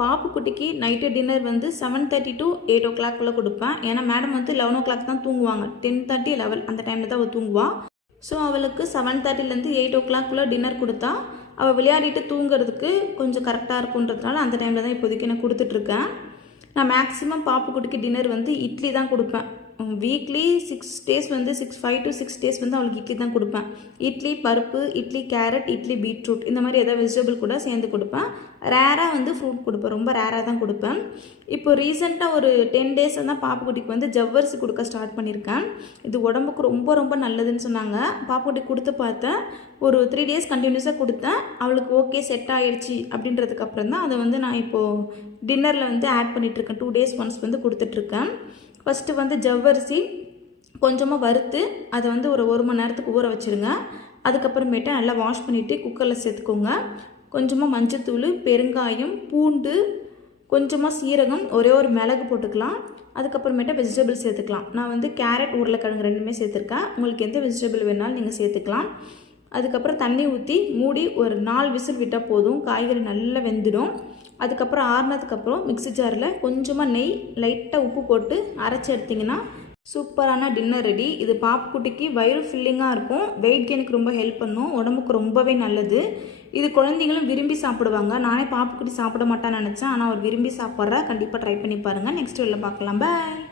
பாப்புக்குட்டிக்கு night dinner வந்து 7:30 to 8 o'clock கொடுப்பேன். ஏன்னா மேடம் வந்து 11 o'clock தான் தூங்குவாங்க. 10:30 11 அந்த டைமில் தான் அவள் தூங்குவாள். ஸோ அவளுக்கு 7:30லேருந்து 8 o'clock டின்னர் கொடுத்தா அவள் விளையாடிட்டு தூங்குறதுக்கு கொஞ்சம் கரெக்டாக இருக்குன்றதுனால அந்த டைமில் தான் இப்போதைக்கு நான் கொடுத்துட்ருக்கேன். நான் மேக்ஸிமம் பாப்புக்குட்டிக்கு டின்னர் வந்து இட்லி தான் கொடுப்பேன். வீக்லி 6 days வந்து 5 to 6 days வந்து அவளுக்கு இட்லி தான் கொடுப்பேன். இட்லி பருப்பு, இட்லி கேரட், இட்லி பீட்ரூட் இந்த மாதிரி ஏதாவது வெஜிடபிள் கூட சேர்ந்து கொடுப்பேன். ரேராக வந்து ஃப்ரூட் கொடுப்பேன், ரொம்ப ரேராக தான் கொடுப்பேன். இப்போ ரீசெண்டாக ஒரு 10 days தான் பாப்புக்குட்டிக்கு வந்து ஜவ்வரிசி கொடுக்க ஸ்டார்ட் பண்ணியிருக்கேன். இது உடம்புக்கு ரொம்ப ரொம்ப நல்லதுன்னு சொன்னாங்க. பாப்புக்குட்டி கொடுத்து பார்த்தேன், ஒரு 3 days கண்டினியூஸாக கொடுத்தேன். அவளுக்கு ஓகே செட் ஆகிடுச்சி அப்படின்றதுக்கப்புறம் தான் அதை வந்து நான் இப்போது டின்னரில் வந்து ஆட் பண்ணிகிட்ருக்கேன். 2 days once வந்து கொடுத்துட்ருக்கேன். ஃபஸ்ட்டு வந்து ஜவ்வரிசி கொஞ்சமாக வறுத்து அதை வந்து ஒரு மணி நேரத்துக்கு ஊற வச்சுருங்க. அதுக்கப்புறமேட்டு நல்லா வாஷ் பண்ணிவிட்டு குக்கரில் சேர்த்துக்கோங்க. கொஞ்சமாக மஞ்சத்தூள், பெருங்காயம், பூண்டு, கொஞ்சமாக சீரகம், ஒரே ஒரு மிளகு போட்டுக்கலாம். அதுக்கப்புறமேட்டு வெஜிடபிள் சேர்த்துக்கலாம். நான் வந்து கேரட், உருளைக்கிழங்கு ரெண்டுமே சேர்த்துருக்கேன். உங்களுக்கு எந்த வெஜிடபிள் வேணாலும் நீங்கள் சேர்த்துக்கலாம். அதுக்கப்புறம் தண்ணி ஊற்றி மூடி ஒரு 4 விசில் விட்டால் போதும். காய்கறி நல்லா வெந்துடும். அதுக்கப்புறம் ஆறுனதுக்கப்புறம் மிக்ஸி ஜாரில் கொஞ்சமாக நெய், லைட்டாக உப்பு போட்டு அரைச்சி எடுத்திங்கன்னா சூப்பரான டின்னர் ரெடி. இது பாப்புக்குட்டிக்கு வயிறு ஃபில்லிங்காக இருக்கும். வெயிட் கெயினுக்கு ரொம்ப ஹெல்ப் பண்ணும். உடம்புக்கு ரொம்பவே நல்லது. இது குழந்தைங்களும் விரும்பி சாப்பிடுவாங்க. நானே பாப்புக்குட்டி சாப்பிட மாட்டேன்னு நினச்சேன், ஆனால் அவர் விரும்பி சாப்பிட்றா. கண்டிப்பாக ட்ரை பண்ணி பாருங்கள். நெக்ஸ்ட் வீடியோவில் பார்க்கலாம். பாய்.